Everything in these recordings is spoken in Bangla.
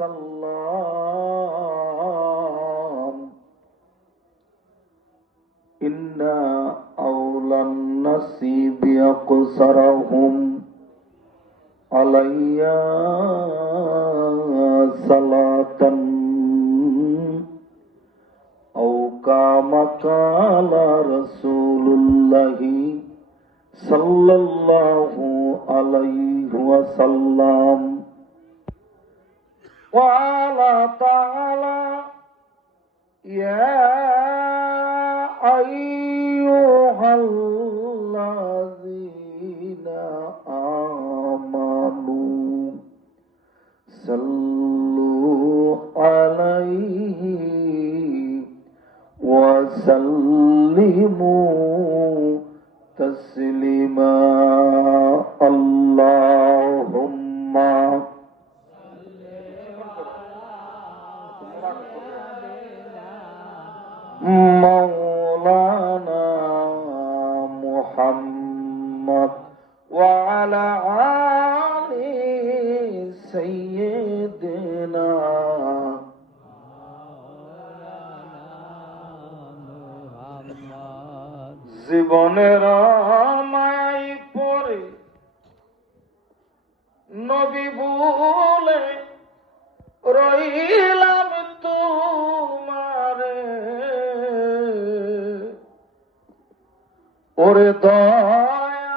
সাল্লাম ইন্না আওলান নাসি বিআকসারহুম আলাইয়া সালাতান আও কামা কালা রাসূলুল্লাহি সাল্লাল্লাহু আলাইহি ওয়াসাল্লাম ওয়ালা তাআলা ইয়া আইয়ুহাল্লাযীনা আমানু সাল্লু আলাইহি ওয়া সাল্লিমু তাসলিমা আল্লাহুম্মা মাওলানা মুহাম্মদ ওয়া আলা আলি সাইয়্যিদিনা জীবনের মায়াই পড়ে নবী বলে রইলাম তোমারে ওরে দয়া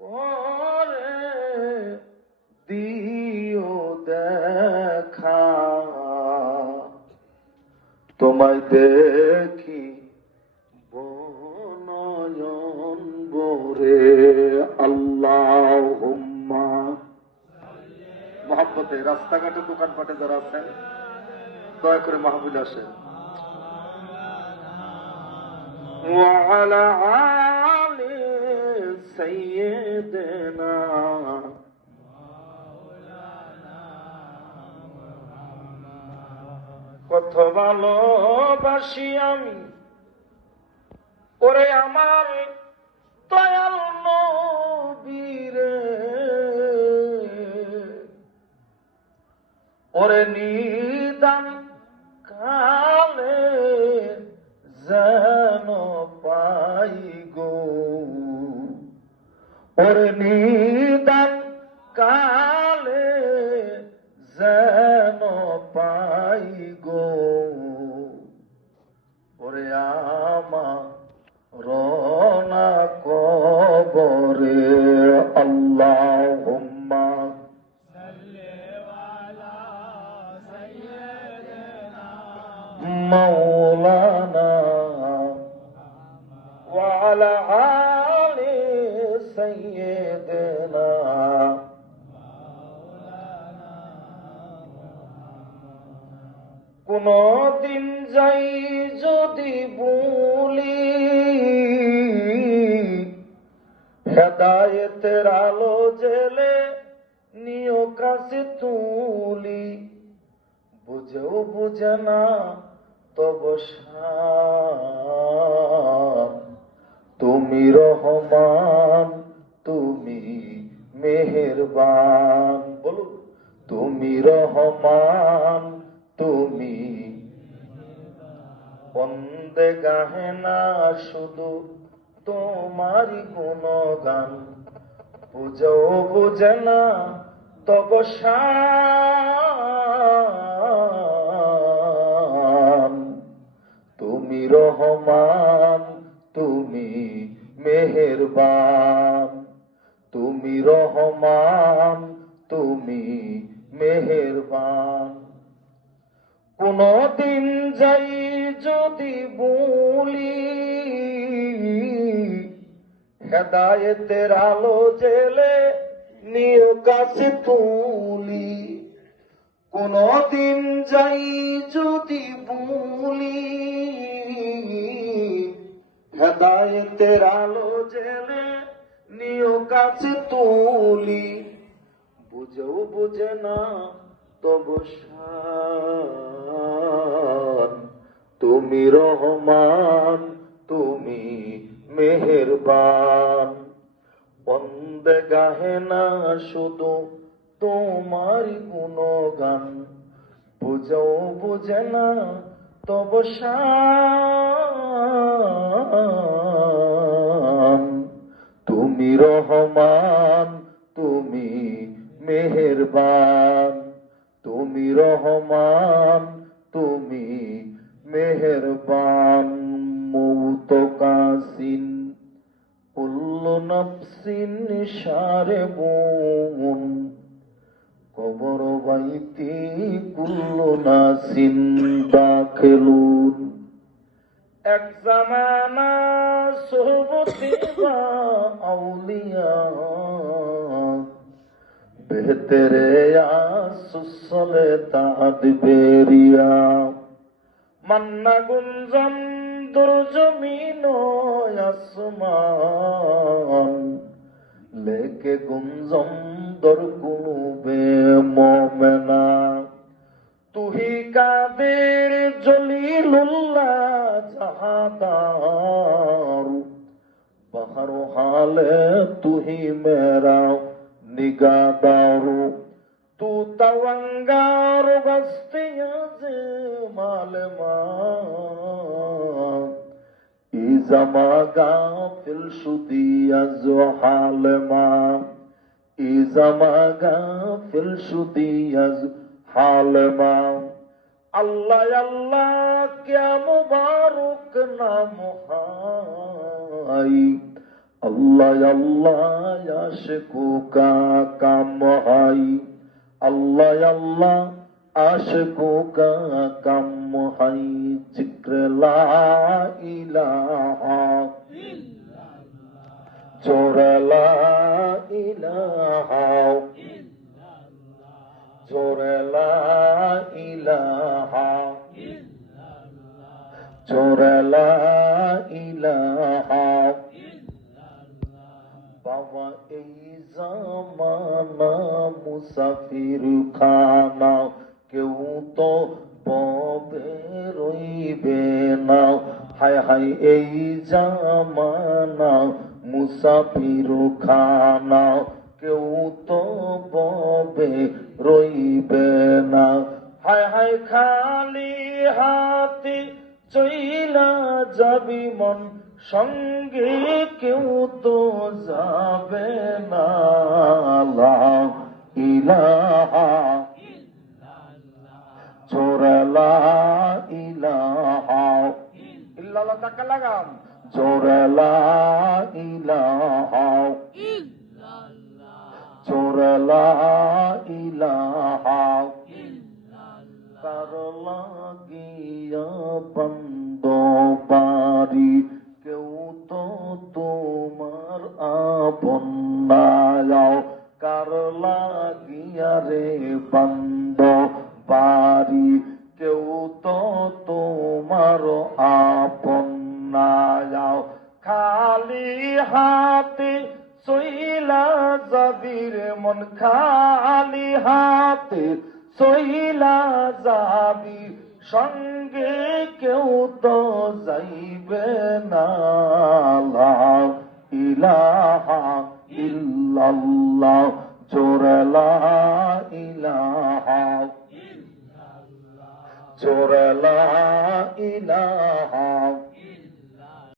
করে দিও দেখা তোমায় দেখি বনয়ন ভরে আল্লাহুম্মা মহব্বতে রাস্তাঘাটে দোকানপাটে যারা আছেন দয়া করে মাহফিল আসেন ওয়া আলা আলি সাইয়্যিদিনা কত ভালোবাসি আমি ওরে আমার দয়াল নবীরে ওরে নিদান কালে যেন পাই গো ওরে নিদান কালে যেন পাই গো ওরে আমার রনা কবরে আল্লাহুম্মা মাওলানা ওয়া আলা আলি সাইয়্যিদিনা কোনদিন যাই যদি ভুলি হেদায়েতের আলো জেলে নিও কাছে তুলি বুঝেও বুঝে না তব শান তুমি রহমান তুমি মেহেরবান বলুন তুমি রহমান তুমি বন্দে গাহে না শুধু তোমারই গুণগান বুঝেও বুঝে না তব শান তুমি রহমান তুমি মেহেরবান তুমি রহমান তুমি মেহেরবান কোনদিন যাই যদি ভুলি হেদায়েতের আলো জেলে নিও কাছে তুলি কোনদিন যাই যদি ভুলি হেদায়েতের আলো জেলে নিও কাছে তুলি বুঝেও বুঝে না তব শান তুমি রহমান তুমি মেহেরবান বন্দে গাহে না শুধু তোমারই গুণগান বুঝেও বুঝে না তব শান। তুমি রহমান, তুমি মেহেরবান, তুমি রহমান, তুমি মেহেরবান। মুতকাসিন কুল্লু নাফসিন শারিবুন, কবর বাইতি কুল্লু নাসিন দাখিলুন। এক জামানা সোহবতি বা আউলিয়া, বেহতেরে আসুসলে তাদবেরিয়া। মান্না গুঞ্জন দুর্জমিন আসমান, লেকে গুঞ্জন দর কুলুবে মোমেনা। তুহি কাদের জলিলুল্লাহ জাহাদার, বাহর হালে তুহি মেরা নিগাদারু। তু তওয়াঙ্গার গস্তিয়াজ মালমা, ইজামা গাফিল শুদিয়াজ হালমা, ইজামা গাফিল শুদিয়াজ হালমা। আল্লাহ আল্লাহ ক্যা মুবারক নাম হাই, আল্লাহ আল্লাহ আশিকো কা কাম হাই, আল্লাহ আল্লাহ আশিকো কা কাম হাই। জিক্র লা ইলাহা ইল্লাল্লাহ, জোরে লা ইলাহা ইল্লাল্লাহ, জোরে লা ইলাহা ইল্লাল্লাহ, জোরে লা ইলাহা। বাবা এই জামানা মুসাফির খানা, কেউ তো ববে রইবে না। হায় হায় এই জামানা মুসাফির খানা, কেউ তো ববে রইবে না। হায় হায় খালি হাতে চইলা যাবি মন, সঙ্গে কেউ তো যাবে না। লা ইলাহা ইল্লাল্লাহ, জোরে লা ইলাহা ইল্লাল্লাহ। টাকা লাগাম, জোরে লা ইলাহা ইল্লাল্লাহ, জোরে লা ইলাহা ইল্লাল্লাহ। কার লাগিয়া বন্ধ বাড়ি, কেউ তো তোমার আপন না। কার লাগিয়া রে বন্ধ বাড়ি, কেউ তো তোমার আপন না। খালি হাতে চইলা যাবি রে মন, খালি হাতে চইলা যাবি, সঙ্গে কেউ তো যাইবে না। লা ইলাহা ইল্লাল্লাহ, জোরে লা ইলাহা ইল্লাল্লাহ, জোরে লা ইলাহা